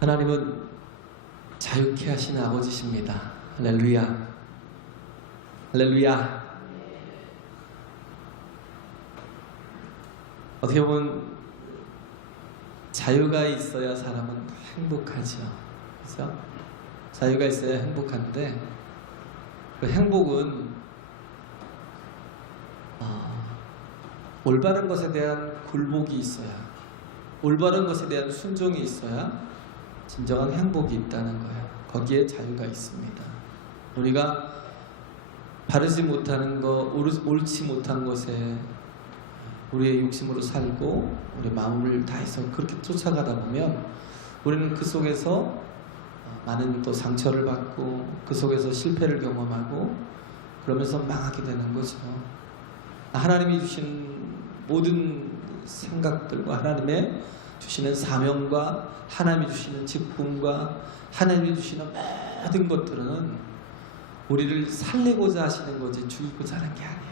하나님은 자유케 하시는 아버지십니다. 할렐루야. 할렐루야. 어떻게 보면 자유가 있어야 사람은 행복하죠. 그렇죠? 자유가 있어야 행복한데 그 행복은 올바른 것에 대한 굴복이 있어야, 올바른 것에 대한 순종이 있어야 진정한 행복이 있다는 거예요. 거기에 자유가 있습니다. 우리가 바르지 못하는 것, 옳지 못한 것에 우리의 욕심으로 살고 우리 마음을 다해서 그렇게 쫓아가다 보면 우리는 그 속에서 많은 또 상처를 받고 그 속에서 실패를 경험하고 그러면서 망하게 되는 거죠. 하나님이 주신 모든 생각들과 하나님의 주시는 사명과 하나님이 주시는 직분과 하나님이 주시는 모든 것들은 우리를 살리고자 하시는 거지 죽이고자 하는 게 아니에요.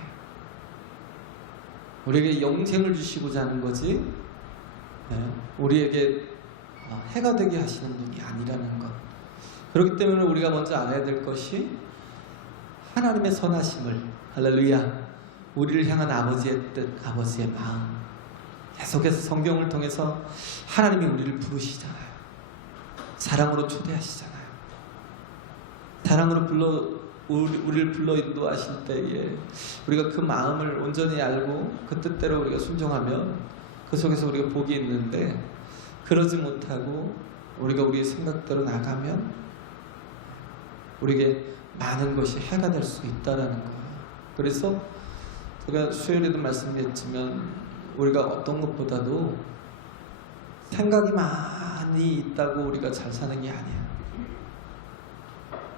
우리에게 영생을 주시고자 하는 거지 우리에게 해가 되게 하시는 분이 아니라는 것. 그렇기 때문에 우리가 먼저 알아야 될 것이 하나님의 선하심을, 할렐루야, 우리를 향한 아버지의 뜻, 아버지의 마음. 계속해서 성경을 통해서 하나님이 우리를 부르시잖아요. 사랑으로 초대하시잖아요. 사랑으로 우리를 불러 인도하실 때에 우리가 그 마음을 온전히 알고 그 뜻대로 우리가 순종하면 그 속에서 우리가 복이 있는데, 그러지 못하고 우리가 우리의 생각대로 나가면 우리에게 많은 것이 해가 될 수 있다는 거예요. 그래서 제가 수요일에도 말씀드렸지만 우리가 어떤 것보다도 생각이 많이 있다고 우리가 잘 사는 게 아니에요.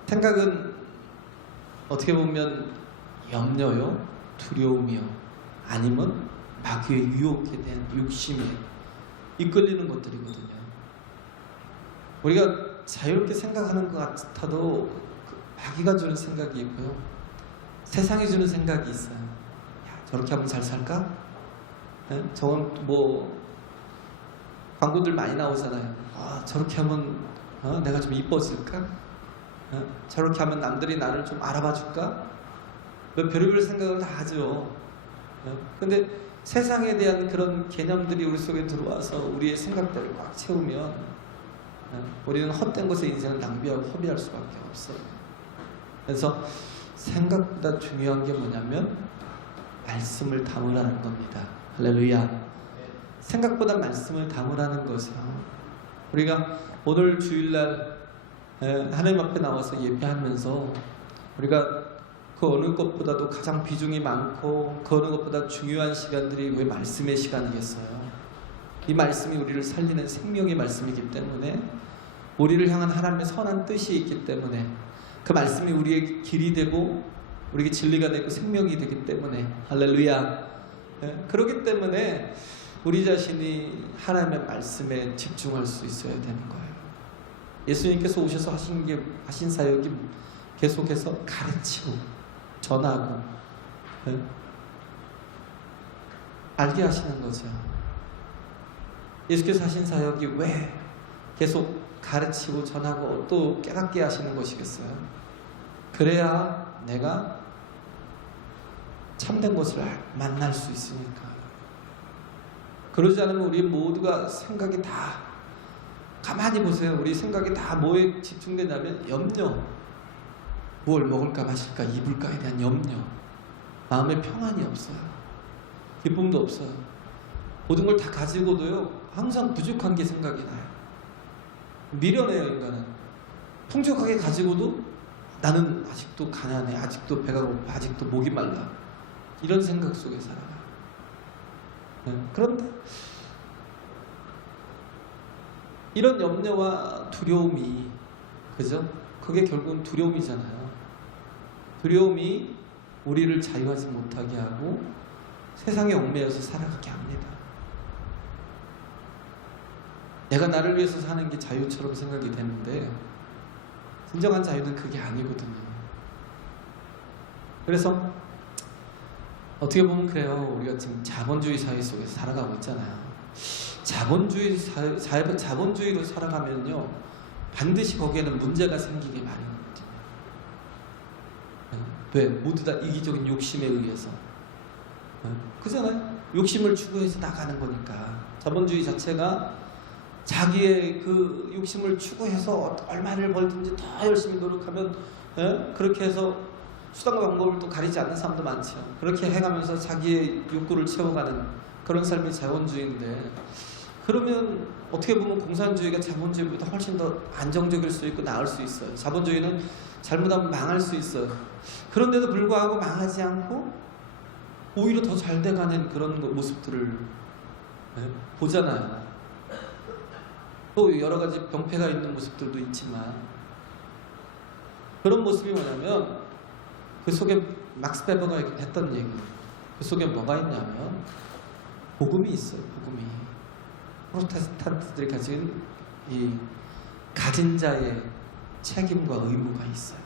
생각은 어떻게 보면 염려요, 두려움이요, 아니면 마귀의 유혹에 대한 욕심이 이끌리는 것들이거든요. 우리가 자유롭게 생각하는 것 같아도 마귀가 주는 생각이 있고요, 세상이 주는 생각이 있어요. 야, 저렇게 하면 잘 살까? 저건 뭐 광고들 많이 나오잖아요. 저렇게 하면 내가 좀 이뻐질까? 저렇게 하면 남들이 나를 좀 알아봐 줄까? 별의별 생각을 다 하죠. 근데 세상에 대한 그런 개념들이 우리 속에 들어와서 우리의 생각들을 꽉 채우면 우리는 헛된 것에 인생을 낭비하고 허비할 수밖에 없어요. 그래서 생각보다 중요한 게 뭐냐면 말씀을 담으라는 겁니다. 할렐루야. 생각보다 말씀을 담으라는 거죠. 우리가 오늘 주일날 하나님 앞에 나와서 예배하면서 우리가 그 어느 것보다도 가장 비중이 많고 그 어느 것보다 중요한 시간들이 왜 말씀의 시간이겠어요? 이 말씀이 우리를 살리는 생명의 말씀이기 때문에, 우리를 향한 하나님의 선한 뜻이 있기 때문에, 그 말씀이 우리의 길이 되고 우리에게 진리가 되고 생명이 되기 때문에, 할렐루야. 그렇기 때문에 우리 자신이 하나님의 말씀에 집중할 수 있어야 되는 거예요. 예수님께서 오셔서 하신 사역이 계속해서 가르치고 전하고 알게 하시는 거죠. 예수께서 하신 사역이 왜 계속 가르치고 전하고 또 깨닫게 하시는 것이겠어요? 그래야 내가 참된 것을 만날 수 있으니까. 그러지 않으면 우리 모두가 생각이 다, 가만히 보세요. 우리 생각이 다 뭐에 집중되냐면 염려, 뭘 먹을까 마실까 입을까에 대한 염려, 마음에 평안이 없어요. 기쁨도 없어요. 모든 걸 다 가지고도요 항상 부족한 게 생각이 나요. 미련해요. 인간은 풍족하게 가지고도 나는 아직도 가난해, 아직도 배가 고파, 아직도 목이 말라, 이런 생각 속에 살아가요. 그런데 이런 염려와 두려움이, 그죠? 그게 결국은 두려움이잖아요. 두려움이 우리를 자유하지 못하게 하고 세상에 얽매여서 살아가게 합니다. 내가 나를 위해서 사는 게 자유처럼 생각이 되는데 진정한 자유는 그게 아니거든요. 그래서 어떻게 보면 그래요. 우리가 지금 자본주의 사회 속에서 살아가고 있잖아요. 자본주의로 살아가면요 반드시 거기에는 문제가 생기게 마련이거든요. 왜? 모두 다 이기적인 욕심에 의해서. 그잖아요. 욕심을 추구해서 나가는 거니까. 자본주의 자체가 자기의 그 욕심을 추구해서 얼마를 벌든지 더 열심히 노력하면 그렇게 해서 수단과 방법을 또 가리지 않는 사람도 많죠. 그렇게 해가면서 자기의 욕구를 채워가는 그런 삶이 자본주의인데, 그러면 어떻게 보면 공산주의가 자본주의보다 훨씬 더 안정적일 수 있고 나을 수 있어요. 자본주의는 잘못하면 망할 수 있어요. 그런데도 불구하고 망하지 않고 오히려 더 잘 돼가는 그런 모습들을 보잖아요. 또 여러 가지 병폐가 있는 모습들도 있지만, 그런 모습이 뭐냐면 그 속에 막스 베버가 했던 얘기, 그 속에 뭐가 있냐면 복음이 있어요. 복음이. 프로테스탄트들이 가진 자의 책임과 의무가 있어요.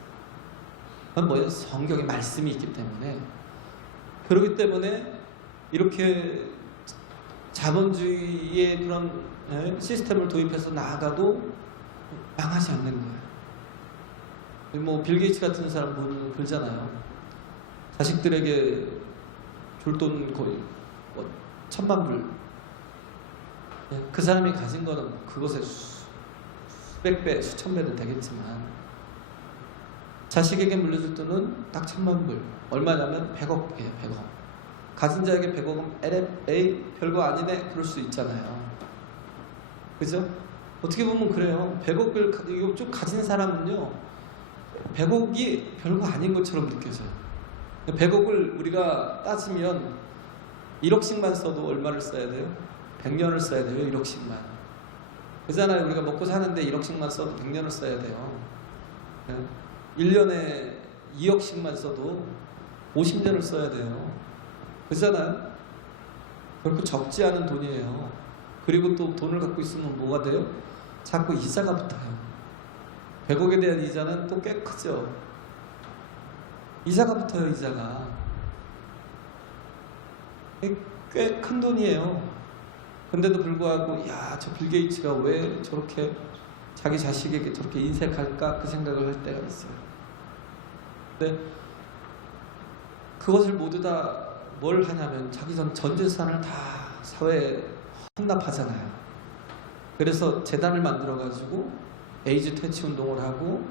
그건 뭐예요? 성경의 말씀이 있기 때문에. 그렇기 때문에 이렇게 자본주의의 그런 시스템을 도입해서 나아가도 망하지 않는 거예요. 뭐 빌 게이츠 같은 사람 보면 그러잖아요. 자식들에게 줄 돈 거의 1,000만 불. 그 사람이 가진 거는 그것의 수백 배, 수천 배는 되겠지만, 자식에게 물려줄 돈은 딱 1,000만 불. 얼마냐면 100억이에요. 100억. 가진 자에게 100억은 LFA 별거 아니네 그럴 수 있잖아요. 그죠? 어떻게 보면 그래요. 100억을 좀 가진 사람은요 100억이 별거 아닌 것처럼 느껴져요. 100억을 우리가 따지면 1억씩만 써도 얼마를 써야 돼요? 100년을 써야 돼요. 1억씩만. 그잖아요. 우리가 먹고 사는데 1억씩만 써도 100년을 써야 돼요. 1년에 2억씩만 써도 50년을 써야 돼요. 그잖아요. 결코 적지 않은 돈이에요. 그리고 또 돈을 갖고 있으면 뭐가 돼요? 자꾸 이자가 붙어요. 100억에 대한 이자는 또 꽤 크죠. 이자가 붙어요. 이자가 꽤 큰 돈이에요. 근데도 불구하고 야, 저 빌 게이츠가 왜 저렇게 자기 자식에게 저렇게 인색할까? 그 생각을 할 때가 있어요. 근데 그것을 모두 다 뭘 하냐면 자기 전 재산을 다 사회에 헌납하잖아요. 그래서 재단을 만들어 가지고 에이즈 퇴치 운동을 하고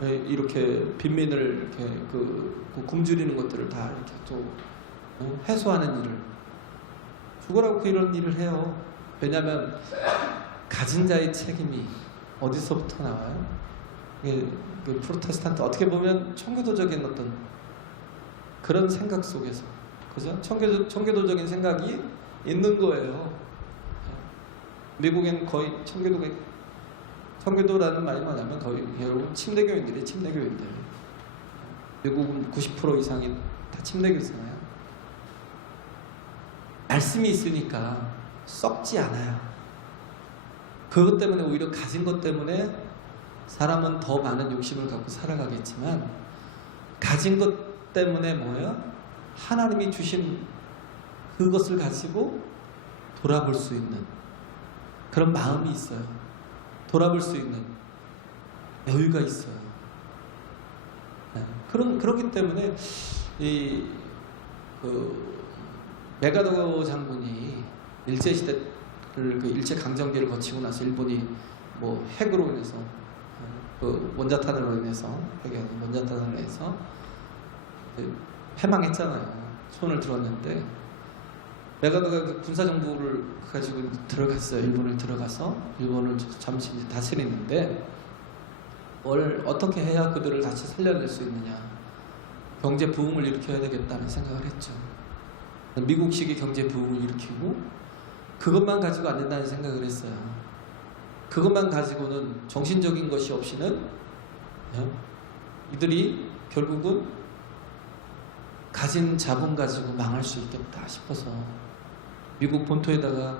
이렇게 빈민을 이렇게 굶주리는 것들을 다 이렇게 또 해소하는 일을, 죽으라고 이런 일을 해요. 왜냐하면 가진 자의 책임이 어디서부터 나와요? 그 프로테스탄트, 어떻게 보면 청교도적인 어떤 그런 생각 속에서, 그죠? 청교도적인 생각이 있는 거예요. 미국엔 거의 청교도라는 말이 뭐냐면 거의 여러분 침례교인들이 침례교인들. 미국은 90% 이상이 다 침례교잖아요. 말씀이 있으니까 썩지 않아요. 그것 때문에 오히려 가진 것 때문에 사람은 더 많은 욕심을 갖고 살아가겠지만, 가진 것 때문에 뭐예요? 하나님이 주신 그것을 가지고 돌아볼 수 있는 그런 마음이 있어요. 돌아볼 수 있는 여유가 있어요. 그렇기 때문에 메가더 장군이 일제시대를 일제강점기를 거치고 나서 일본이 뭐 핵으로 인해서 원자탄으로 인해서 원자탄으로 인해서 패망했잖아요. 손을 들었는데 메가더가 그 군사정부를 가지고 들어갔어요. 일본을 들어가서 일본을 잠시 다스리는데 어떻게 해야 그들을 다시 살려낼 수 있느냐, 경제 부흥을 일으켜야 되겠다는 생각을 했죠. 미국식의 경제 부흥을 일으키고 그것만 가지고 안 된다는 생각을 했어요. 그것만 가지고는 정신적인 것이 없이는 이들이 결국은 가진 자본 가지고 망할 수 있겠다 싶어서 미국 본토에다가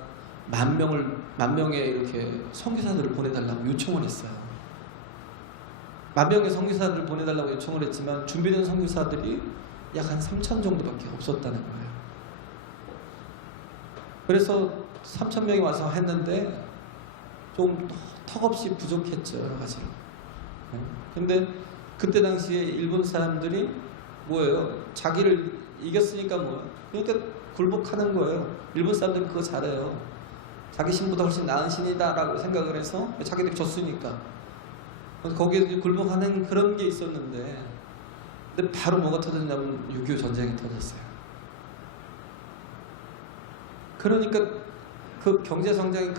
10,000명의 이렇게 선교사들을 보내달라고 요청을 했어요. 10,000명의 선교사들을 보내달라고 요청을 했지만 준비된 선교사들이 약 한 3,000 정도밖에 없었다는 거예요. 그래서 3,000명이 와서 했는데 좀 턱없이 부족했죠, 여러 가지로. 근데 그때 당시에 일본 사람들이 뭐예요? 자기를 이겼으니까 뭐예요? 그러니까 굴복하는 거예요. 일본 사람들은 그거 잘해요. 자기 신보다 훨씬 나은 신이다라고 생각을 해서 자기들이 졌으니까. 거기에 굴복하는 그런 게 있었는데, 근데 바로 뭐가 터졌냐면 6.25 전쟁이 터졌어요. 그러니까 그 경제 성장이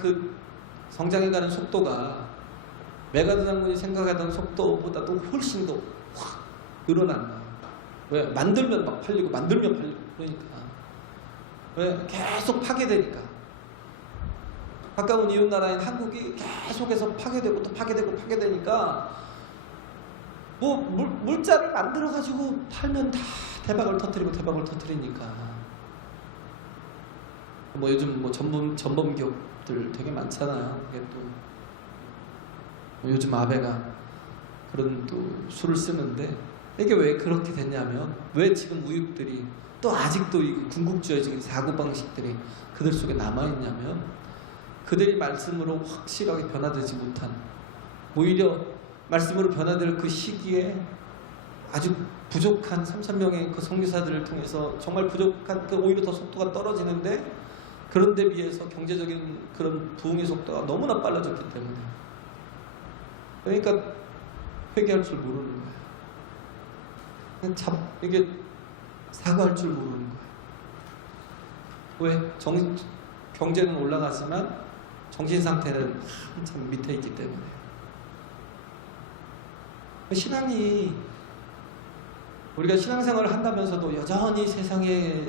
성장해가는 속도가 메가드 장군이 생각하던 속도보다도 훨씬 더 확 늘어난 거예요. 왜? 만들면 막 팔리고 만들면 팔리고. 그러니까 왜? 계속 파괴되니까. 가까운 이웃 나라인 한국이 계속해서 파괴되고 또 파괴되고 파괴되니까 뭐 물자를 만들어 가지고 팔면 다 대박을 터뜨리니까 뭐 요즘 뭐 전범 기업들 되게 많잖아요. 이게 또 요즘 아베가 그런 또 수를 쓰는데, 이게 왜 그렇게 됐냐면, 왜 지금 우익들이 또 아직도 이 궁극주의적인 사고방식들이 그들 속에 남아있냐면, 그들이 말씀으로 확실하게 변화되지 못한, 오히려 말씀으로 변화될 그 시기에 아주 부족한 3,000명의 그 선교사들을 통해서 정말 부족한, 오히려 더 속도가 떨어지는데, 그런 데 비해서 경제적인 그런 부흥의 속도가 너무나 빨라졌기 때문에, 그러니까 회개할 줄 모르는 거예요. 이게 사과할 줄 모르는 거예요. 왜? 경제는 올라가지만 정신 상태는 한참 밑에 있기 때문에. 신앙이, 우리가 신앙생활을 한다면서도 여전히 세상에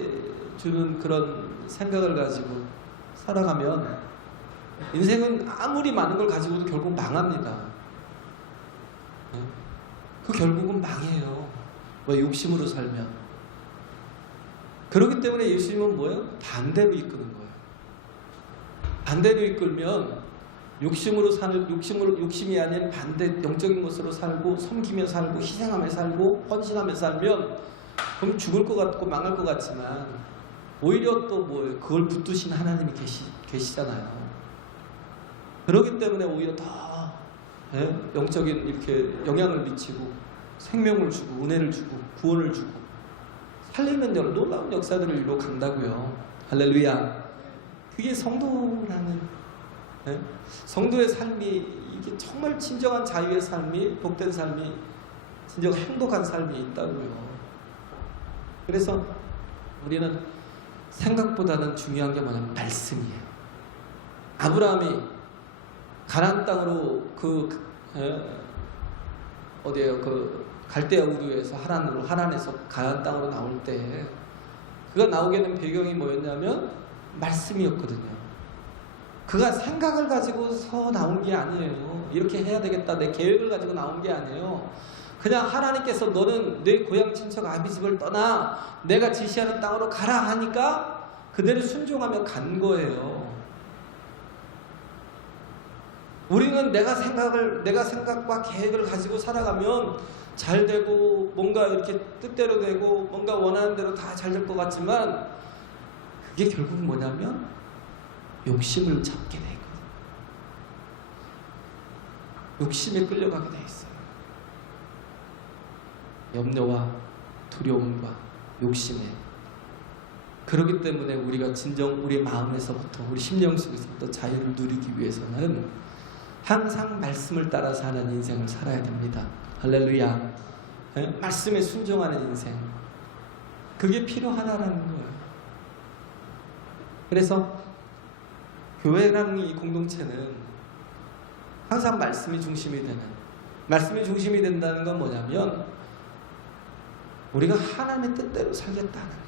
주는 그런 생각을 가지고 살아가면 인생은 아무리 많은 걸 가지고도 결국 망합니다. 그 결국은 망해요. 왜? 욕심으로 살면. 그렇기 때문에 예수님은 뭐예요? 반대로 이끄는 거예요. 반대로 이끌면 욕심이 아닌 반대 영적인 것으로 살고, 섬기며 살고, 희생하며 살고, 헌신하며 살면 그럼 죽을 것 같고 망할 것 같지만, 오히려 또 뭐예요? 그걸 붙드신 하나님이 계시잖아요. 그렇기 때문에 오히려 더 영적인 이렇게 영향을 미치고, 생명을 주고, 은혜를 주고, 구원을 주고, 살리는 놀라운 역사들을 이루어 간다고요. 할렐루야. 그게 성도라는, 성도의 삶이, 이게 정말 진정한 자유의 삶이, 복된 삶이, 진정 행복한 삶이 있다고요. 그래서 우리는 생각보다는 중요한 게 뭐냐면 말씀이에요. 아브라함이 가나안 땅으로 어디에요? 갈대아 우르에서 하란에서 가나안 땅으로 나올 때, 그가 나오게 된 배경이 뭐였냐면 말씀이었거든요. 그가 생각을 가지고서 나온 게 아니에요. 이렇게 해야 되겠다, 내 계획을 가지고 나온 게 아니에요. 그냥 하나님께서 너는 내 고향 친척 아비집을 떠나 내가 지시하는 땅으로 가라 하니까 그대로 순종하며 간 거예요. 우리는 내가 생각과 계획을 가지고 살아가면 잘 되고, 뭔가 이렇게 뜻대로 되고, 뭔가 원하는 대로 다 잘 될 것 같지만, 그게 결국 뭐냐면 욕심을 잡게 돼 있거든요. 욕심에 끌려가게 돼 있어요. 염려와 두려움과 욕심에. 그렇기 때문에 우리가 진정 우리 마음에서부터, 우리 심령 속에서부터 자유를 누리기 위해서는 항상 말씀을 따라 사는 인생을 살아야 됩니다. 할렐루야. 말씀에 순종하는 인생, 그게 필요하다라는 거예요. 그래서 교회라는 이 공동체는 항상 말씀이 중심이 된다는 건 뭐냐면, 우리가 하나님의 뜻대로 살겠다는 거예요.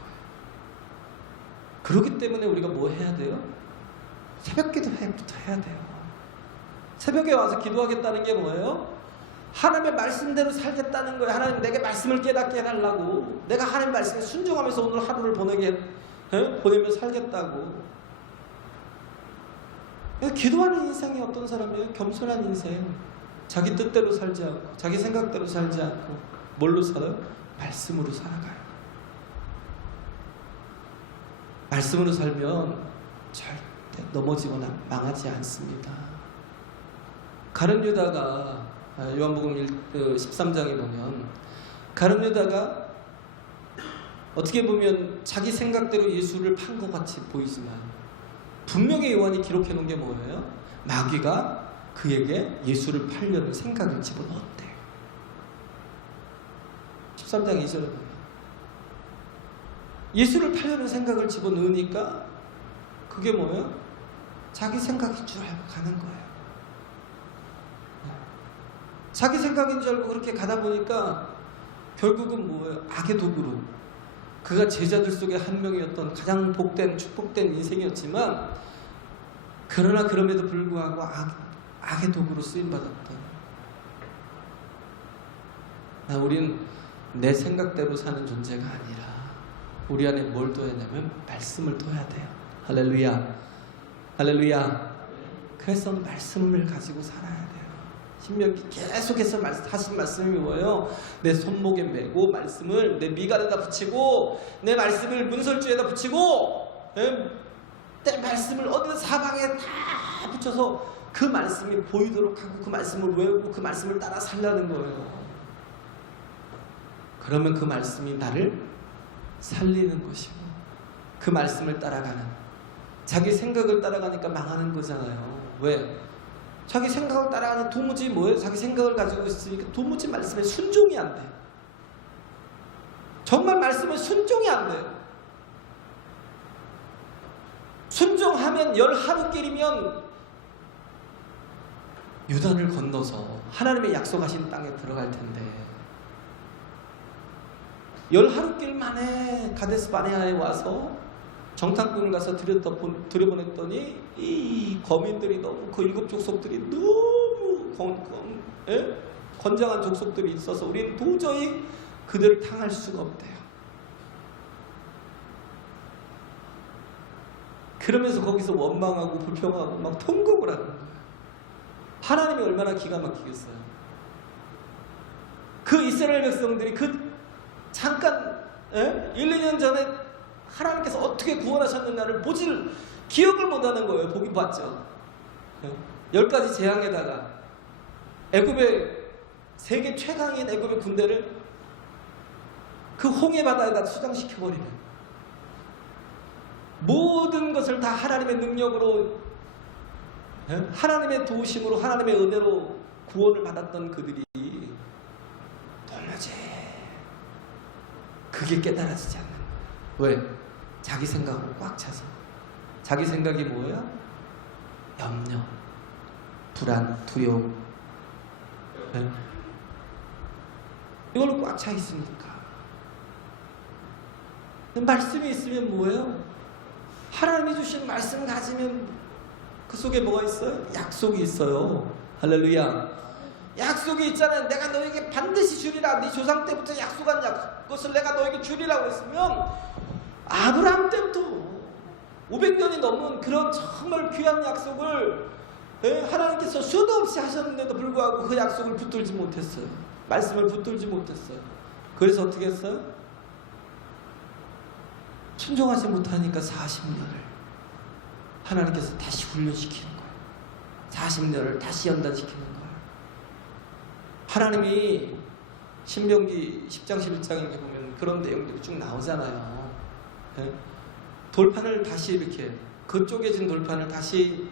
그렇기 때문에 우리가 뭐 해야 돼요? 새벽 기도부터 해야 돼요. 새벽에 와서 기도하겠다는 게 뭐예요? 하나님의 말씀대로 살겠다는 거예요. 하나님, 내게 말씀을 깨닫게 해달라고. 내가 하나님 말씀에 순종하면서 오늘 하루를 보내며 살겠다고. 기도하는 인생이 어떤 사람이에요? 겸손한 인생. 자기 뜻대로 살지 않고, 자기 생각대로 살지 않고, 뭘로 살아요? 말씀으로 살아가요. 말씀으로 살면 절대 넘어지거나 망하지 않습니다. 가룟 유다가 요한복음 13장에 보면 가룟 유다가 어떻게 보면 자기 생각대로 예수를 판 것 같이 보이지만 분명히 요한이 기록해 놓은 게 뭐예요? 마귀가 그에게 예수를 팔려는 생각을 집어넣었대요. 13장 2절에 보면 예수를 팔려는 생각을 집어넣으니까 그게 뭐예요? 자기 생각인 줄 알고 가는 거예요. 자기 생각인 줄 알고 그렇게 가다 보니까 결국은 뭐예요? 악의 도구로. 그가 제자들 속에 한 명이었던 가장 복된 축복된 인생이었지만 그러나 그럼에도 불구하고 악의 도구로 쓰임받았던. 우린 내 생각대로 사는 존재가 아니라 우리 안에 뭘 둬야 되냐면 말씀을 둬야 돼요. 할렐루야. 할렐루야. 그래서 말씀을 가지고 살아야 돼요. 신명기 계속해서 하신 말씀이 뭐예요? 내 손목에 메고 말씀을 내 미간에다 붙이고 내 말씀을 문설주에다 붙이고 내 말씀을 어디 사방에 다 붙여서 그 말씀이 보이도록 하고 그 말씀을 외우고 그 말씀을 따라 살라는 거예요. 그러면 그 말씀이 나를 살리는 것이고 그 말씀을 따라가는, 자기 생각을 따라가니까 망하는 거잖아요. 왜? 자기 생각을 따라가는 도무지 뭐예요? 자기 생각을 가지고 있으니까 도무지 말씀에 순종이 안 돼요. 정말 말씀에 순종이 안 돼요. 순종하면 10하루길이면 요단을 건너서 하나님의 약속하신 땅에 들어갈 텐데 10하루길 만에 가데스 바네아에 와서 정탐꾼을 가서 들여보냈더니 이 거민들이 너무 그 7 족속들이 너무 건장한 족속들이 있어서 우리는 도저히 그들을 당할 수가 없대요. 그러면서 거기서 원망하고 불평하고 막 통곡을 하는 거예요. 하나님이 얼마나 기가 막히겠어요. 그 이스라엘 백성들이 그 잠깐 1, 2년 전에 하나님께서 어떻게 구원하셨는가를 보질 기억을 못하는 거예요. 보긴 봤죠. 10가지 재앙에다가 애굽의 세계 최강인 애굽의 군대를 그 홍해 바다에다 수장시켜버리는, 모든 것을 다 하나님의 능력으로 하나님의 도우심으로 하나님의 은혜로 구원을 받았던 그들이 도무지 그게 깨달아지지 않는 거예요. 왜? 자기 생각으로 꽉 차서. 자기 생각이 뭐예요? 염려, 불안, 두려움, 이걸로 꽉 차 있으니까. 말씀이 있으면 뭐예요? 하나님이 주신 말씀 가지면 그 속에 뭐가 있어요? 약속이 있어요. 할렐루야. 약속이 있잖아요. 내가 너에게 반드시 주리라. 네 조상 때부터 약속한 것을 내가 너에게 주리라고 했으면 아브라함 때부터 500년이 넘은 그런 정말 귀한 약속을 하나님께서 수도 없이 하셨는데도 불구하고 그 약속을 붙들지 못했어요. 말씀을 붙들지 못했어요. 그래서 어떻게 했어요? 순종하지 못하니까 40년을 하나님께서 다시 훈련시키는 거예요. 40년을 다시 연단시키는 거예요. 하나님이 신명기 10장 11장에 보면 그런 내용들이 쭉 나오잖아요. 돌판을 다시 이렇게, 그 쪼개진 돌판을 다시,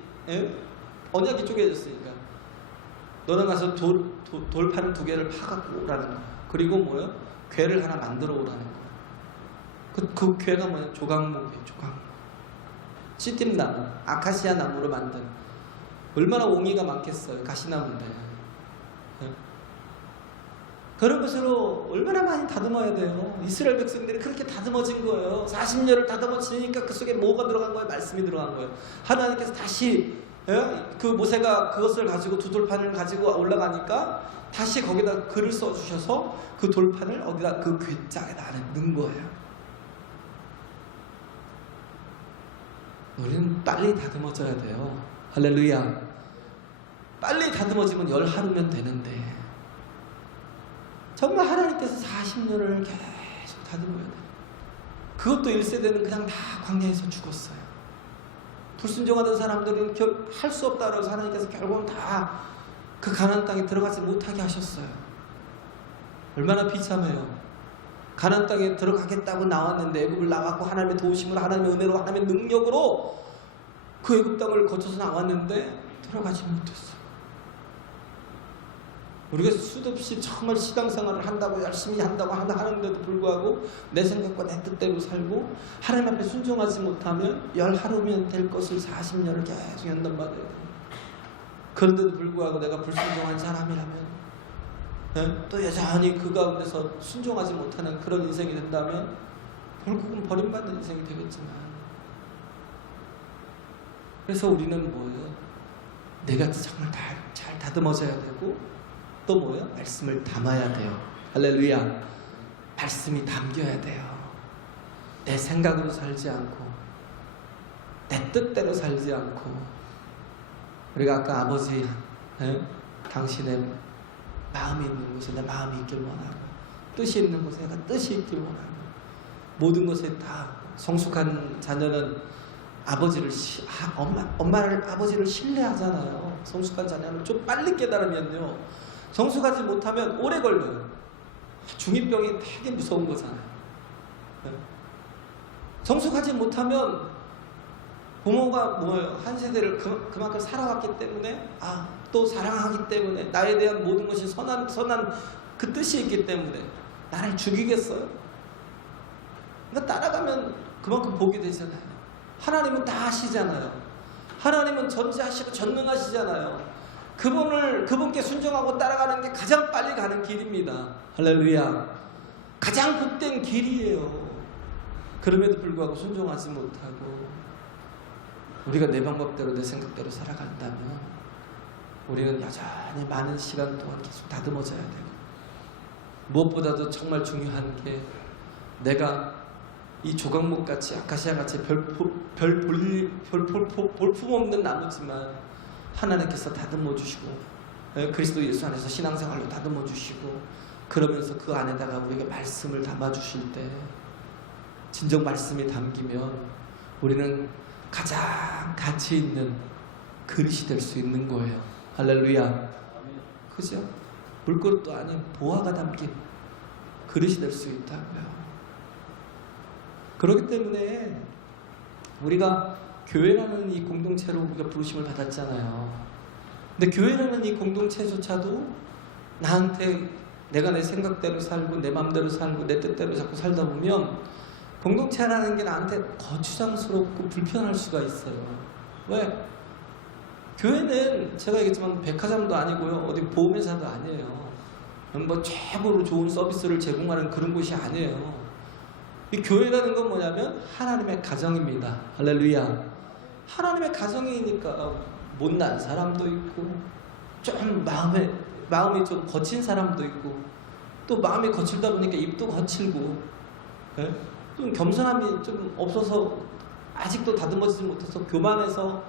언약이 쪼개졌으니까 너는 가서 돌판 2개를 파갖고 오라는 거야. 그리고 뭐요? 궤를 하나 만들어 오라는 거야. 그 궤가 뭐냐? 조각목이에요. 조각목. 시팀나무, 아카시아 나무로 만든. 얼마나 옹이가 많겠어요. 가시나무인데. 그런 것으로 얼마나 많이 다듬어야 돼요. 이스라엘 백성들이 그렇게 다듬어진 거예요. 40년을 다듬어지니까 그 속에 뭐가 들어간 거예요? 말씀이 들어간 거예요. 하나님께서 다시 그 모세가 그것을 가지고 두 돌판을 가지고 올라가니까 다시 거기다 글을 써주셔서 그 돌판을 어디다 그 궤장에다 넣은 거예요. 우리는 빨리 다듬어져야 돼요. 할렐루야. 빨리 다듬어지면 10하루면 되는데 정말 하나님께서 40년을 계속 다듬어야 돼요. 그것도 1세대는 그냥 다 광야에서 죽었어요. 불순종하던 사람들은 할 수 없다고 해서 하나님께서 결국은 다 그 가나안 땅에 들어가지 못하게 하셨어요. 얼마나 비참해요. 가나안 땅에 들어가겠다고 나왔는데, 애굽을 나왔고 하나님의 도우심으로, 하나님의 은혜로, 하나님의 능력으로 그 애굽 땅을 거쳐서 나왔는데 들어가지 못했어요. 우리가 수도 없이 정말 신앙생활을 한다고 열심히 한다고 하는데도 불구하고 내 생각과 내 뜻대로 살고 하나님 앞에 순종하지 못하면 10하루면 될 것을 40년을 계속 연단받아요. 그런데도 불구하고 내가 불순종한 사람이라면, 또 여전히 그 가운데서 순종하지 못하는 그런 인생이 된다면 결국은 버림받는 인생이 되겠지만, 그래서 우리는 뭐예요? 내가 정말 잘 다듬어져야 되고, 또 뭐예요? 말씀을 담아야 돼요. 할렐루야. 말씀이 담겨야 돼요. 내 생각으로 살지 않고 내 뜻대로 살지 않고. 우리가 아까 아버지, 당신의 마음이 있는 곳에 내 마음이 있길 원하고, 뜻이 있는 곳에 내가 뜻이 있길 원하고, 모든 것에 다 성숙한 자녀는 엄마를 아버지를 신뢰하잖아요. 성숙한 자녀는 좀 빨리 깨달으면요, 성숙하지 못하면 오래 걸려요. 중2병이 되게 무서운 거잖아요. 성숙하지 못하면 부모가 뭐예요? 한 세대를 그만큼 살아왔기 때문에, 또 사랑하기 때문에, 나에 대한 모든 것이 선한 그 뜻이 있기 때문에 나를 죽이겠어요? 그러니까 따라가면 그만큼 복이 되잖아요. 하나님은 다 아시잖아요. 하나님은 전지하시고 전능하시잖아요. 그분께 순종하고 따라가는 게 가장 빨리 가는 길입니다. 할렐루야. 가장 복된 길이에요. 그럼에도 불구하고 순종하지 못하고 우리가 내 방법대로 내 생각대로 살아간다면 우리는 여전히 많은 시간 동안 계속 다듬어져야 되고, 무엇보다도 정말 중요한 게, 내가 이 조각목같이 아카시아같이 볼품없는 나무지만 하나님께서 다듬어 주시고, 그리스도 예수 안에서 신앙생활로 다듬어 주시고, 그러면서 그 안에다가 우리에게 말씀을 담아 주실 때, 진정 말씀이 담기면 우리는 가장 가치 있는 그릇이 될 수 있는 거예요. 할렐루야. 그죠? 물그릇도 아닌 보화가 담긴 그릇이 될 수 있다고요. 그렇기 때문에 우리가 교회라는 이 공동체로 우리가 부르심을 받았잖아요. 근데 교회라는 이 공동체조차도 나한테, 내가 내 생각대로 살고 내 마음대로 살고 내 뜻대로 자꾸 살다 보면 공동체라는 게 나한테 거추장스럽고 불편할 수가 있어요. 왜? 교회는 제가 얘기했지만 백화점도 아니고요, 어디 보험회사도 아니에요. 뭐 최고로 좋은 서비스를 제공하는 그런 곳이 아니에요. 이 교회라는 건 뭐냐면 하나님의 가정입니다. 할렐루야. 하나님의 가정이니까 못난 사람도 있고, 좀 마음이 좀 거친 사람도 있고, 또 마음이 거칠다 보니까 입도 거칠고, 좀 겸손함이 좀 없어서 아직도 다듬어지지 못해서 교만해서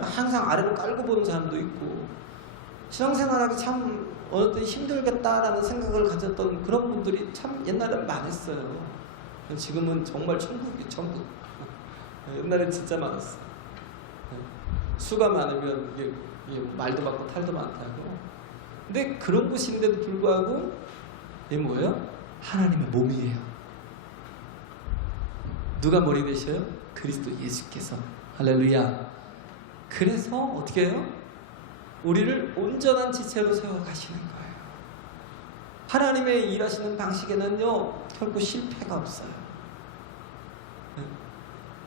항상 아래로 깔고 보는 사람도 있고, 신앙생활하기 참 어느 때 힘들겠다라는 생각을 가졌던 그런 분들이 참 옛날엔 많았어요. 지금은 정말 천국. 옛날엔 진짜 많았어. 수가 많으면 이게 말도 많고 탈도 많다고. 근데 그런 곳인데도 불구하고 이게 뭐예요? 하나님의 몸이에요. 누가 머리 되셔요? 그리스도 예수께서. 할렐루야. 그래서 어떻게 해요? 우리를 온전한 지체로 세워가시는 거예요. 하나님의 일하시는 방식에는요, 결코 실패가 없어요.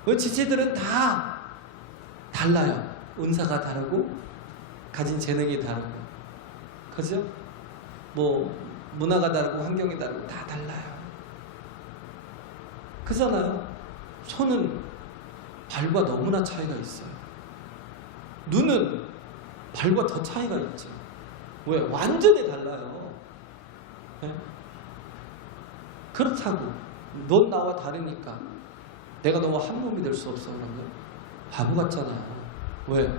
그 지체들은 다 달라요. 은사가 다르고 가진 재능이 다르고, 그죠? 뭐 문화가 다르고 환경이 다르고 다 달라요. 그잖아요. 손은 발과 너무나 차이가 있어요. 눈은 발과 더 차이가 있죠. 왜? 완전히 달라요. 네? 그렇다고 넌 나와 다르니까 내가 너와 한 몸이 될 수 없어. 그런 거 바보 같잖아요. 왜?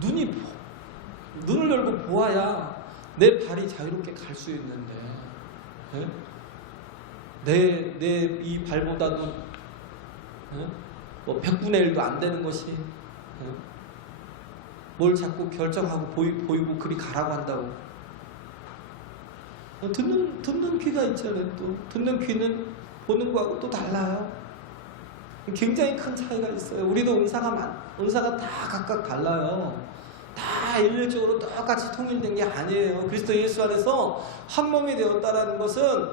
눈을 열고 보아야 내 발이 자유롭게 갈 수 있는데, 네? 내 이 발보다도 뭐 100분의 1도 안 되는 것이 뭘 자꾸 결정하고 보이고 그리 가라고 한다고. 듣는 귀가 있잖아요. 또 듣는 귀는 보는 거하고 또 달라요. 굉장히 큰 차이가 있어요. 우리도 은사가 다 각각 달라요. 다 일률적으로 똑같이 통일된 게 아니에요. 그리스도 예수 안에서 한 몸이 되었다라는 것은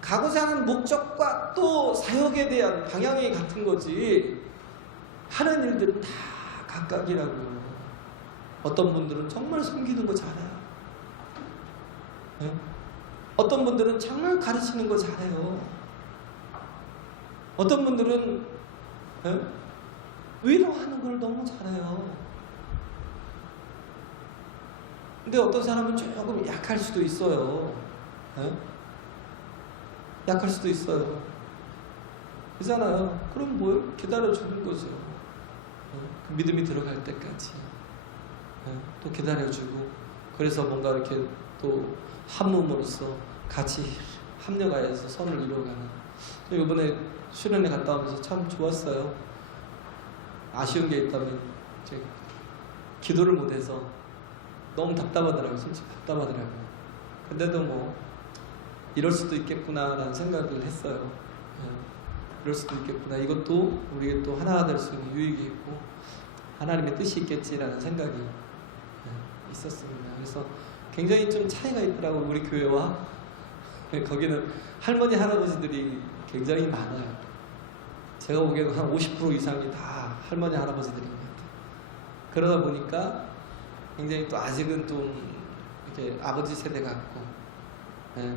가고자 하는 목적과 또 사역에 대한 방향이 같은 거지, 하는 일들은 다 각각이라고요. 어떤 분들은 정말 섬기는 거 잘해요. 네? 어떤 분들은 정말 가르치는 거 잘해요. 어떤 분들은 위로하는 걸 너무 잘해요. 근데 어떤 사람은 조금 약할 수도 있어요. 약할 수도 있어요. 그잖아요. 그럼 뭘 기다려주는 거죠. 그 믿음이 들어갈 때까지 또 기다려주고, 그래서 뭔가 이렇게 또 한 몸으로서 같이 합력하여서 선을 이루어가는. 이번에 수련회 갔다 오면서 참 좋았어요. 아쉬운 게 있다면 이제 기도를 못해서 너무 답답하더라고요. 솔직히 답답하더라고요. 근데도 뭐 이럴 수도 있겠구나라는 생각을 했어요. 이럴 수도 있겠구나. 이것도 우리에게 또 하나가 될 수 있는 유익이 있고 하나님의 뜻이 있겠지라는 생각이 있었습니다. 그래서 굉장히 좀 차이가 있더라고요. 우리 교회와. 거기는 할머니 할아버지들이 굉장히 많아요. 제가 보기에는 한 50% 이상이 다 할머니 할아버지들인 것 같아요. 그러다 보니까 굉장히 또 아직은 좀 이렇게 아버지 세대 같고,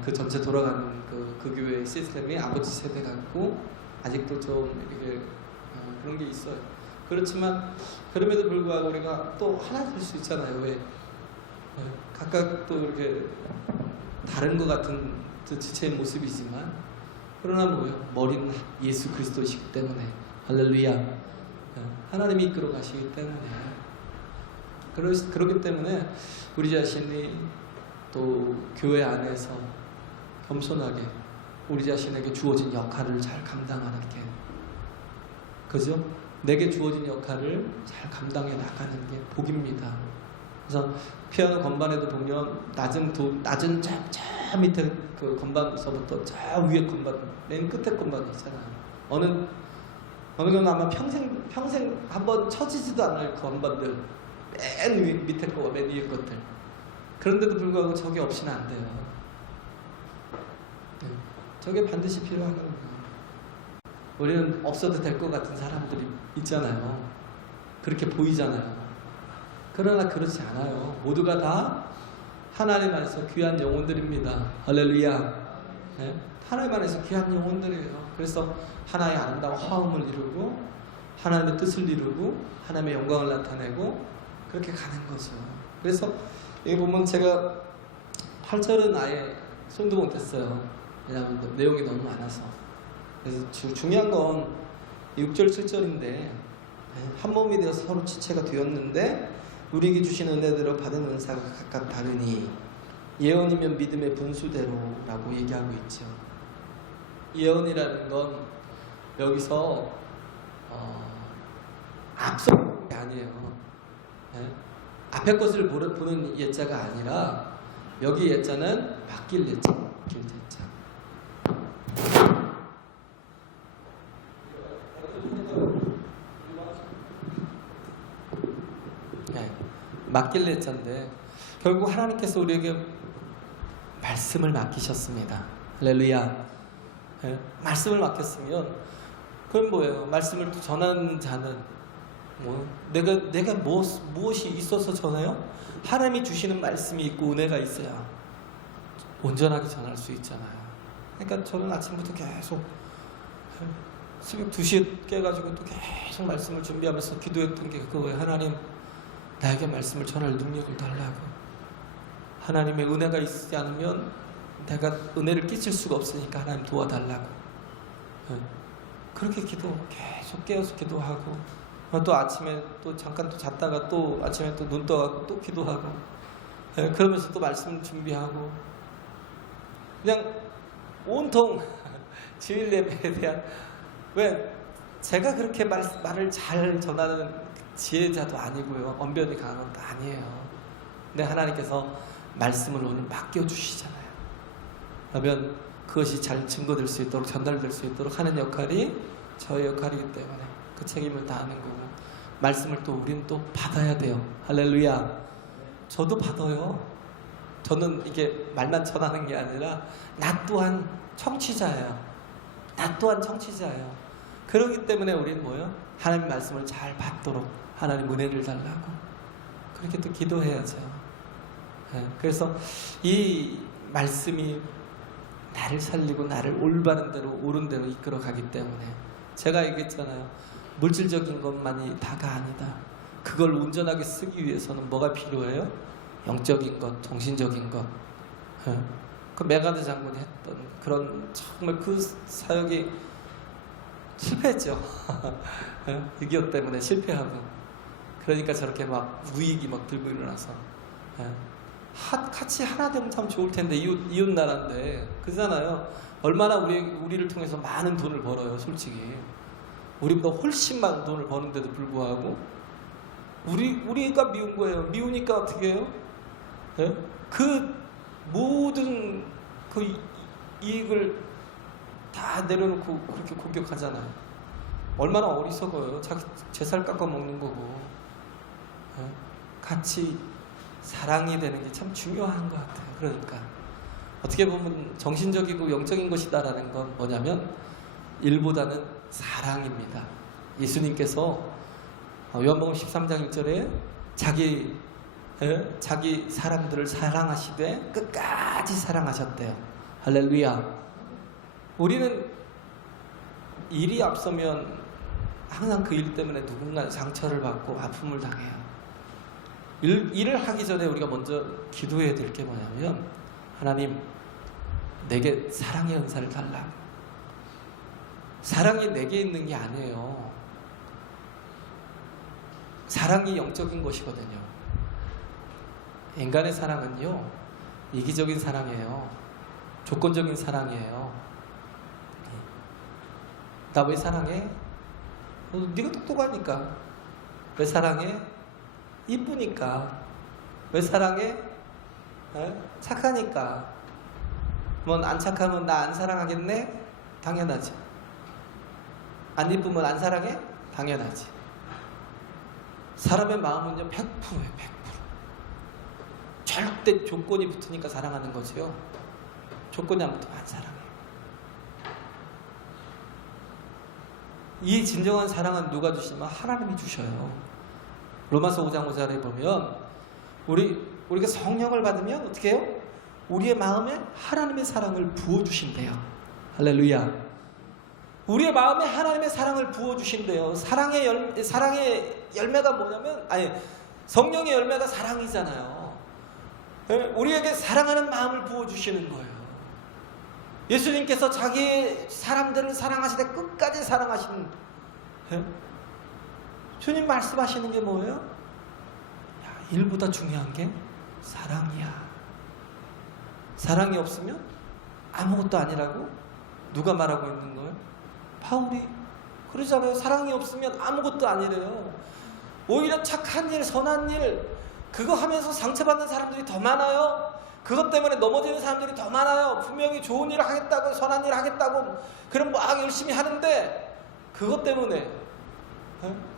그 전체 돌아가는 그 교회의 시스템이 아버지 세대 같고, 아직도 좀 이렇게 그런 게 있어요. 그렇지만 그럼에도 불구하고 우리가 또 하나 될 수 있잖아요. 왜? 각각 또 이렇게 다른 것 같은 지체의 모습이지만, 그러나 뭐예요? 머리는 예수 그리스도이시기 때문에, 할렐루야, 하나님이 이끌어 가시기 때문에, 그렇기 때문에 우리 자신이 또 교회 안에서 겸손하게 우리 자신에게 주어진 역할을 잘 감당하는 게, 그죠? 내게 주어진 역할을 잘 감당해 나가는 게 복입니다. 그래서 피아노 건반에도 보면 낮은 저 밑에 그 건반서부터 저 위에 건반, 맨 끝에 건반이 있잖아요. 어느 경우는 아마 평생 한번 쳐지지도 않을 건반들, 맨 밑에 거와 맨 위에 것들. 그런데도 불구하고 저게 없이는 안 돼요. 저게 반드시 필요하거든요. 우리는 없어도 될 것 같은 사람들이 있잖아요. 그렇게 보이잖아요. 그러나 그렇지 않아요. 모두가 다 하나님 안에서 귀한 영혼들입니다. 할렐루야. 하나님 안에서 귀한 영혼들이에요. 그래서 하나의 아름다운 화음을 이루고 하나님의 뜻을 이루고 하나님의 영광을 나타내고 그렇게 가는 거죠. 그래서 여기 보면 제가 8절은 아예 손도 못했어요. 왜냐하면 내용이 너무 많아서. 그래서 중요한 건 6절 7절인데, 한 몸이 되어서 서로 지체가 되었는데 우리에게 주신 은혜대로 받은 은사가 각각 다르니 예언이면 믿음의 분수대로라고 얘기하고 있죠. 예언이라는 건 여기서 앞선 게 아니에요. 앞에 것을 보는 예자가 아니라, 여기 예자는 바뀔 예자, 바뀔 예자. 맡길 예자인데, 결국 하나님께서 우리에게 말씀을 맡기셨습니다. 할렐루야. 말씀을 맡겼으면 그건 뭐예요? 말씀을 또 전하는 자는 내가 무엇이 있어서 전해요? 하나님이 주시는 말씀이 있고 은혜가 있어야 온전하게 전할 수 있잖아요. 그러니까 저는 아침부터 계속 새벽 2시에 깨가지고 또 계속 말씀을 준비하면서 기도했던 게 그거예요. 하나님, 나에게 말씀을 전할 능력을 달라고. 하나님의 은혜가 있지 않으면 내가 은혜를 끼칠 수가 없으니까 하나님 도와달라고. 그렇게 계속 깨어서 기도하고, 또 아침에 또 잠깐 또 잤다가 또 아침에 또 눈 떠가고 또 기도하고, 그러면서 또 말씀 준비하고, 그냥 온통 주일 예배에 대한, 왜 제가 그렇게 말을 잘 전하는 지혜자도 아니고요. 언변이 강한 것도 아니에요. 근데 하나님께서 말씀을 오늘 맡겨주시잖아요. 그러면 그것이 잘 증거될 수 있도록, 전달될 수 있도록 하는 역할이 저의 역할이기 때문에 그 책임을 다하는 거고, 말씀을 또 우리는 또 받아야 돼요. 할렐루야. 저도 받아요. 저는 이게 말만 전하는 게 아니라 나 또한 청취자예요. 나 또한 청취자예요. 그렇기 때문에 우리는 뭐예요? 하나님 말씀을 잘 받도록 하나님 은혜를 달라고 그렇게 또 기도해야죠. 그래서 이 말씀이 나를 살리고 나를 올바른 대로 옳은 대로 이끌어 가기 때문에 제가 얘기했잖아요. 물질적인 것만이 다가 아니다. 그걸 온전하게 쓰기 위해서는 뭐가 필요해요? 영적인 것, 정신적인 것. 그 메가드 장군이 했던 그런 정말 그 사역이 실패했죠. 6.25 때문에 실패하고, 그러니까 저렇게 막 우익이 막 들고 일어나서 같이 하나 되면 참 좋을 텐데, 이웃 나라인데 그잖아요. 얼마나 우리를 통해서 많은 돈을 벌어요. 솔직히 우리보다 훨씬 많은 돈을 버는데도 불구하고 우리가 미운 거예요. 미우니까 어떻게 해요? 그 모든 그 이익을 다 내려놓고 그렇게 공격하잖아요. 얼마나 어리석어요. 자기 제 살 깎아 먹는 거고. 같이 사랑이 되는 게 참 중요한 것 같아요. 그러니까 어떻게 보면 정신적이고 영적인 것이다라는 건 뭐냐면 일보다는 사랑입니다. 예수님께서 요한복음 13장 1절에 자기 사람들을 사랑하시되 끝까지 사랑하셨대요. 할렐루야. 우리는 일이 앞서면 항상 그 일 때문에 누군가 상처를 받고 아픔을 당해요. 일을 하기 전에 우리가 먼저 기도해야 될 게 뭐냐면, 하나님 내게 사랑의 은사를 달라. 사랑이 내게 있는 게 아니에요. 사랑이 영적인 것이거든요. 인간의 사랑은요, 이기적인 사랑이에요. 조건적인 사랑이에요. 나 왜 사랑해? 네가 똑똑하니까. 왜 사랑해? 이쁘니까. 왜 사랑해? 착하니까. 뭐 안 착하면 나 안 사랑하겠네? 당연하지. 안 이쁘면 안 사랑해? 당연하지. 사람의 마음은요 100%예요. 100%. 절대 조건이 붙으니까 사랑하는 거지요. 조건이 안 붙으면 안 사랑해요. 이 진정한 사랑은 누가 주시면 하나님이 주셔요. 로마서 5장 5절에 보면 우리가 성령을 받으면 어떻게 해요? 우리의 마음에 하나님의 사랑을 부어주신대요. 할렐루야. 우리의 마음에 하나님의 사랑을 부어주신대요. 사랑의 열매가 뭐냐면, 성령의 열매가 사랑이잖아요. 우리에게 사랑하는 마음을 부어주시는 거예요. 예수님께서 자기의 사람들을 사랑하시되 끝까지 사랑하시는, 주님 말씀하시는 게 뭐예요? 일보다 중요한 게 사랑이야. 사랑이 없으면 아무것도 아니라고 누가 말하고 있는 거예요? 바울이 그러잖아요. 사랑이 없으면 아무것도 아니래요. 오히려 착한 일, 선한 일, 그거 하면서 상처받는 사람들이 더 많아요. 그것 때문에 넘어지는 사람들이 더 많아요. 분명히 좋은 일을 하겠다고, 선한 일을 하겠다고 그럼 막 열심히 하는데, 그것 때문에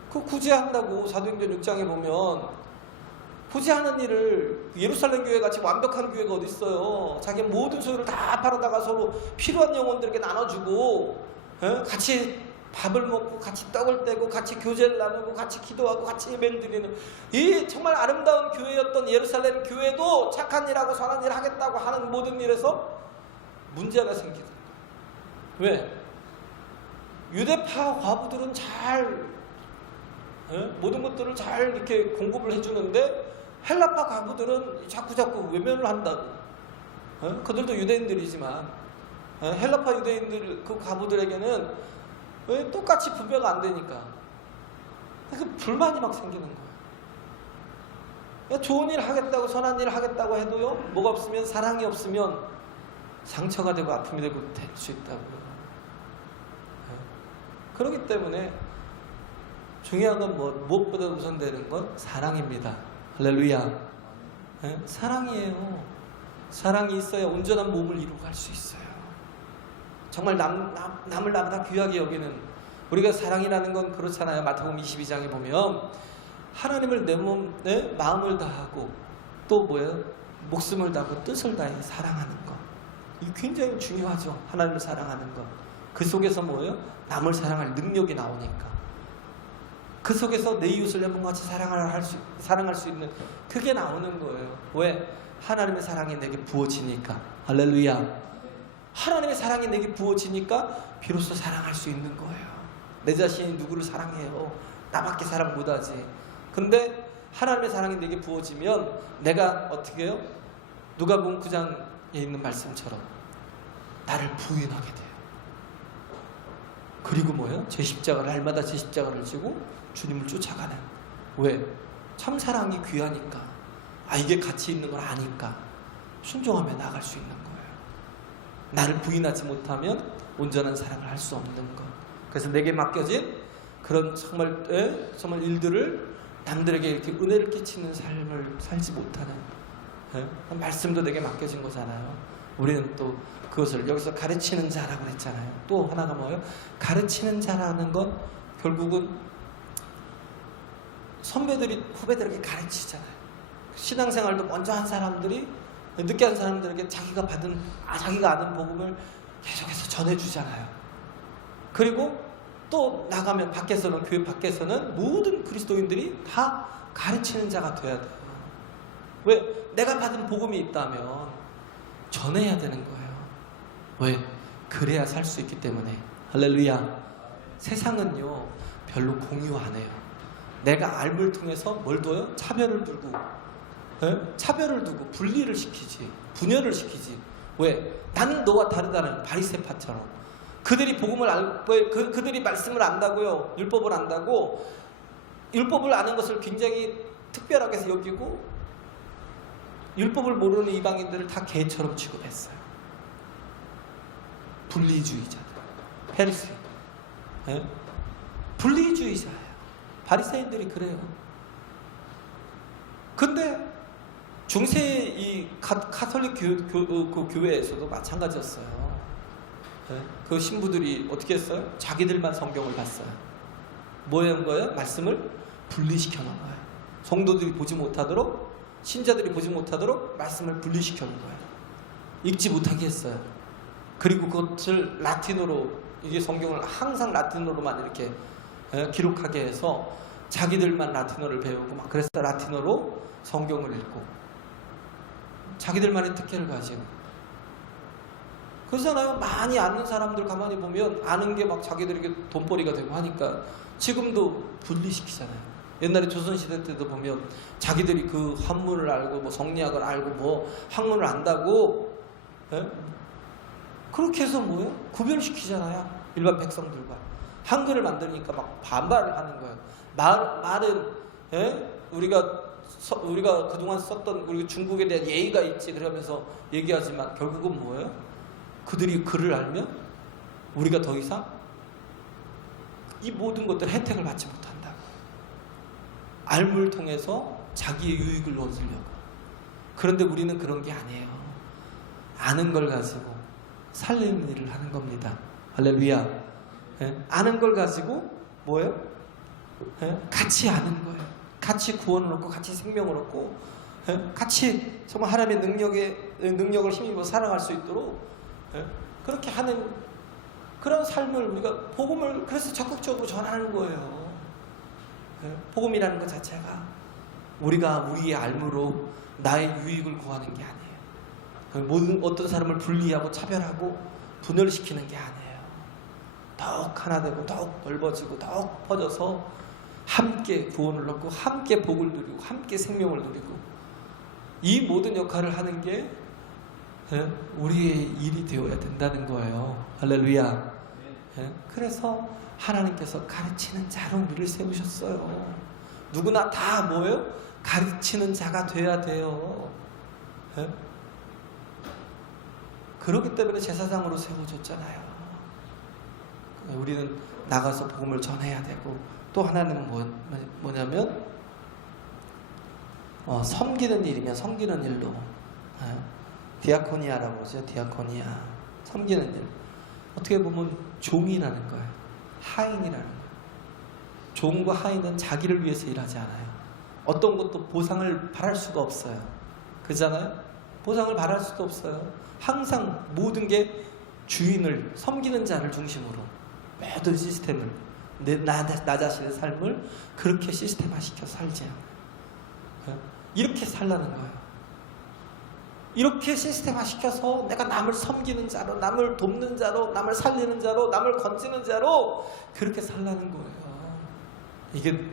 그 구제한다고 사도행전 6장에 보면, 구제하는 일을, 예루살렘 교회 같이 완벽한 교회가 어디 있어요. 자기 모든 소유를 다 팔아다가 서로 필요한 영혼들에게 나눠주고, 같이 밥을 먹고 같이 떡을 떼고 같이 교제를 나누고 같이 기도하고 같이 예배를 드리는 이 정말 아름다운 교회였던 예루살렘 교회도 착한 일하고 선한 일 하겠다고 하는 모든 일에서 문제가 생기다. 왜? 유대파 과부들은 잘 모든 것들을 잘 이렇게 공급을 해주는데, 헬라파 과부들은 자꾸 외면을 한다고. 그들도 유대인들이지만 헬라파 유대인들 그 과부들에게는 왜 똑같이 분배가 안 되니까 그 불만이 막 생기는 거예요. 좋은 일 하겠다고, 선한 일 하겠다고 해도요, 뭐가 없으면, 사랑이 없으면 상처가 되고 아픔이 되고 될 수 있다고요. 그렇기 때문에 중요한 건 무엇보다 우선되는 건 사랑입니다. 할렐루야. 예? 사랑이에요. 사랑이 있어야 온전한 몸을 이루고 갈 수 있어요. 정말 남을 나보다 귀하게 여기는, 우리가 사랑이라는 건 그렇잖아요. 마태복음 22장에 보면 하나님을 내 마음을 다하고 또 뭐예요? 목숨을 다하고 뜻을 다해 사랑하는 것. 이게 굉장히 중요하죠. 하나님을 사랑하는 것. 그 속에서 뭐예요? 남을 사랑할 능력이 나오니까. 그 속에서 내 이웃을 내 몸같이 사랑할 수 있는 그게 나오는 거예요. 왜? 하나님의 사랑이 내게 부어지니까. 할렐루야. 하나님의 사랑이 내게 부어지니까 비로소 사랑할 수 있는 거예요. 내 자신이 누구를 사랑해요? 나밖에 사랑 못하지. 근데 하나님의 사랑이 내게 부어지면 내가 어떻게 해요? 누가복음 9장에 있는 말씀처럼 나를 부인하게 돼요. 그리고 뭐예요? 제 십자가를 날마다 제 십자가를 지고 주님을 쫓아가는. 왜? 참 사랑이 귀하니까. 이게 가치 있는 걸 아니까 순종하며 나갈 수 있는 거예요. 나를 부인하지 못하면 온전한 사랑을 할 수 없는 것. 그래서 내게 맡겨진 그런 정말 일들을 남들에게 이렇게 은혜를 끼치는 삶을 살지 못하는, 말씀도 내게 맡겨진 거잖아요. 우리는 또 그것을 여기서 가르치는 자라고 그랬잖아요. 또 하나가 뭐예요? 가르치는 자라는 건 결국은 선배들이 후배들에게 가르치잖아요. 신앙생활도 먼저 한 사람들이 늦게 한 사람들에게 자기가 아는 복음을 계속해서 전해주잖아요. 그리고 또 나가면 밖에서는, 교회 밖에서는 모든 그리스도인들이 다 가르치는 자가 돼야 돼요. 왜? 내가 받은 복음이 있다면 전해야 되는 거예요. 왜? 그래야 살 수 있기 때문에. 할렐루야. 세상은요 별로 공유 안 해요. 내가 알물 통해서 뭘 둬요? 차별을 두고, 차별을 두고 분리를 시키지, 분열을 시키지. 왜? 나는 너와 다르다는 바리새파처럼. 그들이 복음을 그들이 말씀을 안다고요. 율법을 안다고 율법을 아는 것을 굉장히 특별하게 여기고 율법을 모르는 이방인들을 다 개처럼 취급했어요. 분리주의자들, 페리시, 분리주의자예요. 바리새인들이 그래요. 근데 중세 이 카톨릭 교회에서도 마찬가지였어요. 그 신부들이 어떻게 했어요? 자기들만 성경을 봤어요. 뭐 한 거예요? 말씀을 분리시켜 놓은 거예요. 성도들이 보지 못하도록, 신자들이 보지 못하도록 말씀을 분리시켜 놓은 거예요. 읽지 못하게 했어요. 그리고 그것을 라틴어로, 이게 성경을 항상 라틴어로만 이렇게 기록하게 해서 자기들만 라틴어를 배우고 막 그래서 라틴어로 성경을 읽고 자기들만의 특혜를 가지고. 그렇잖아요. 많이 아는 사람들 가만히 보면 아는 게 막 자기들에게 돈벌이가 되고 하니까 지금도 분리시키잖아요. 옛날에 조선시대 때도 보면 자기들이 그 한문을 알고 뭐 성리학을 알고 뭐 학문을 안다고 그렇게 해서 뭐예요? 구별시키잖아요. 일반 백성들과. 한글을 만드니까 막 반발을 하는 거예요. 말은 우리가 그동안 썼던 우리 중국에 대한 예의가 있지 그러면서 얘기하지만 결국은 뭐예요? 그들이 글을 알면 우리가 더 이상 이 모든 것들 혜택을 받지 못한다고. 알물 통해서 자기의 유익을 얻으려고. 그런데 우리는 그런 게 아니에요. 아는 걸 가지고 살리는 일을 하는 겁니다. 할렐루야. 아는 걸 가지고 뭐예요? 같이 아는 거예요. 같이 구원을 얻고 같이 생명을 얻고 같이 정말 하나님의 능력을 힘입어 살아갈 수 있도록 그렇게 하는 그런 삶을 우리가 복음을 그래서 적극적으로 전하는 거예요. 복음이라는 것 자체가 우리가 우리의 알무로 나의 유익을 구하는 게 아니에요. 모든 어떤 사람을 분리하고 차별하고 분열시키는 게 아니에요. 더욱 하나 되고 더욱 넓어지고 더욱 퍼져서 함께 구원을 얻고 함께 복을 누리고 함께 생명을 누리고 이 모든 역할을 하는 게 우리의 일이 되어야 된다는 거예요. 할렐루야. 그래서 하나님께서 가르치는 자로 우리를 세우셨어요. 누구나 다 뭐예요? 가르치는 자가 돼야 돼요. 그렇기 때문에 제사장으로 세워졌잖아요. 우리는 나가서 복음을 전해야 되고 또 하나는 뭐냐면 섬기는 일이면 섬기는 일로 디아코니아라고 그러죠. 디아코니아, 섬기는 일. 어떻게 보면 종이라는 거예요. 하인이라는 거예요. 종과 하인은 자기를 위해서 일하지 않아요. 어떤 것도 보상을 바랄 수가 없어요. 그렇잖아요? 보상을 바랄 수도 없어요. 항상 모든 게 주인을 섬기는 자를 중심으로 모든 시스템을 나 자신의 삶을 그렇게 시스템화시켜서 살지 않아요. 이렇게 살라는 거예요. 이렇게 시스템화시켜서 내가 남을 섬기는 자로, 남을 돕는 자로, 남을 살리는 자로, 남을 건지는 자로 그렇게 살라는 거예요. 이게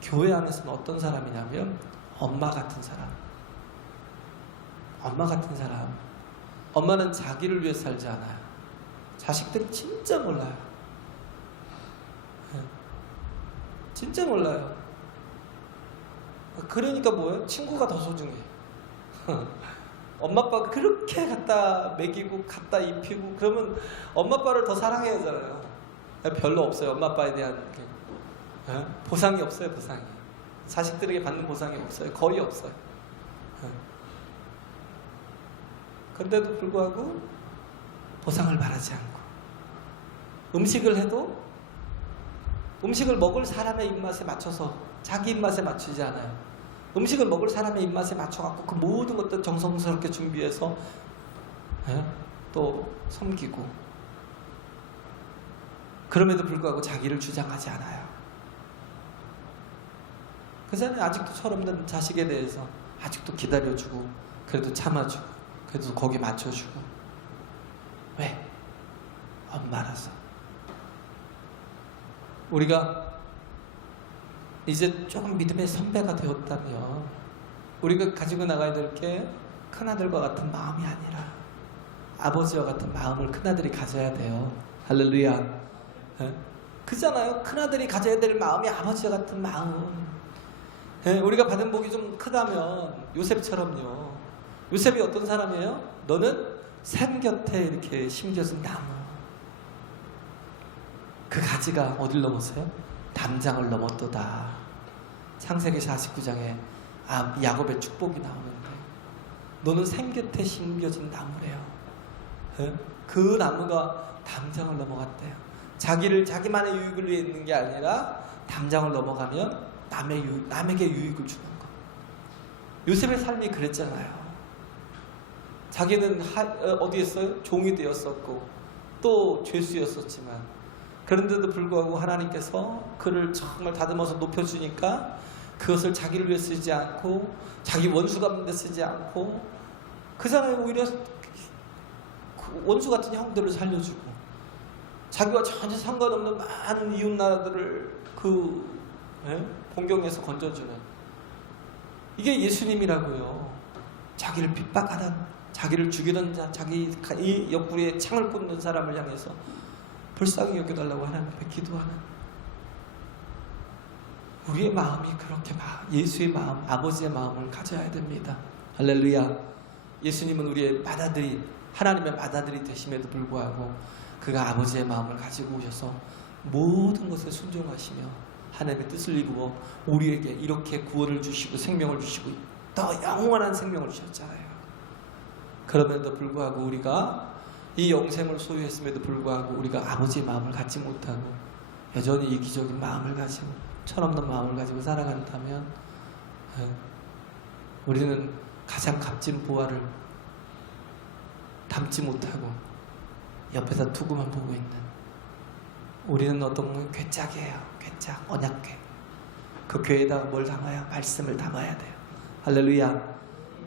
교회 안에서는 어떤 사람이냐면 엄마 같은 사람. 엄마 같은 사람. 엄마는 자기를 위해 살지 않아요. 자식들이 진짜 몰라요. 진짜 몰라요. 그러니까 뭐예요? 친구가 더 소중해. 엄마 아빠가 그렇게 갖다 먹이고 갖다 입히고 그러면 엄마 아빠를 더 사랑해야 하잖아요. 별로 없어요. 엄마 아빠에 대한 보상이 없어요. 보상이. 자식들에게 받는 보상이 없어요. 거의 없어요. 그런데도 불구하고 보상을 바라지 않고 음식을 해도 음식을 먹을 사람의 입맛에 맞춰서 자기 입맛에 맞추지 않아요. 음식을 먹을 사람의 입맛에 맞춰갖고 그 모든 것들 정성스럽게 준비해서 또 섬기고 그럼에도 불구하고 자기를 주장하지 않아요. 그잖아요. 아직도 철없는 자식에 대해서 아직도 기다려주고 그래도 참아주고 그래도 거기 맞춰주고 왜? 엄마라서. 우리가 이제 조금 믿음의 선배가 되었다면 우리가 가지고 나가야 될 게 큰아들과 같은 마음이 아니라 아버지와 같은 마음을 큰아들이 가져야 돼요. 할렐루야. 그잖아요. 큰아들이 가져야 될 마음이 아버지와 같은 마음. 우리가 받은 복이 좀 크다면 요셉처럼요. 요셉이 어떤 사람이에요? 너는 샘 곁에 이렇게 심겨진 나무. 그 가지가 어딜 넘었어요? 담장을 넘었도다. 창세기 49장에 야곱의 축복이 나오는데 너는 샘 곁에 심겨진 나무래요. 그 나무가 담장을 넘어갔대요. 자기만의 유익을 위해 있는 게 아니라 담장을 넘어가면 남에게 유익을 주는 것. 요셉의 삶이 그랬잖아요. 자기는 어디에 있어요? 종이 되었었고 또 죄수였었지만 그런데도 불구하고 하나님께서 그를 정말 다듬어서 높여주니까 그것을 자기를 위해 쓰지 않고 자기 원수 갚는 데 쓰지 않고 그 사람이 오히려 원수 같은 형들을 살려주고 자기와 전혀 상관없는 많은 이웃 나라들을 본경에서 건져주는 이게 예수님이라고요. 자기를 핍박하던 자기를 죽이던 자, 자기 옆구리에 창을 꽂는 사람을 향해서 불쌍히 여겨달라고 하나님 앞에 기도하는 우리의 마음이 그렇게 예수의 마음, 아버지의 마음을 가져야 됩니다. 할렐루야. 예수님은 우리의 하나님의 맏아들이 되심에도 불구하고 그가 아버지의 마음을 가지고 오셔서 모든 것에 순종하시며 하나님의 뜻을 이루어 우리에게 이렇게 구원을 주시고 생명을 주시고 더 영원한 생명을 주셨잖아요. 그럼에도 불구하고 우리가 이 영생을 소유했음에도 불구하고 우리가 아버지의 마음을 갖지 못하고 여전히 이기적인 마음을 가지고 철없는 마음을 가지고 살아간다면 우리는 가장 값진 보화를 담지 못하고 옆에서 투구만 보고 있는 우리는 어떤 건 괴짝이에요. 괴짝, 언약궤. 그 괴에다가 뭘 담아야? 말씀을 담아야 돼요. 할렐루야.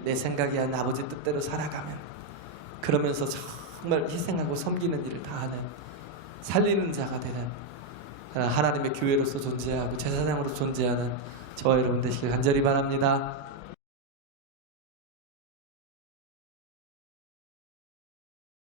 내 생각이 아닌 아버지 뜻대로 살아가면 그러면서 정말 희생하고 섬기는 일을 다하는 살리는 자가 되는 하나님의 교회로서 존재하고 제사장으로 존재하는 저와 여러분 되시길 간절히 바랍니다.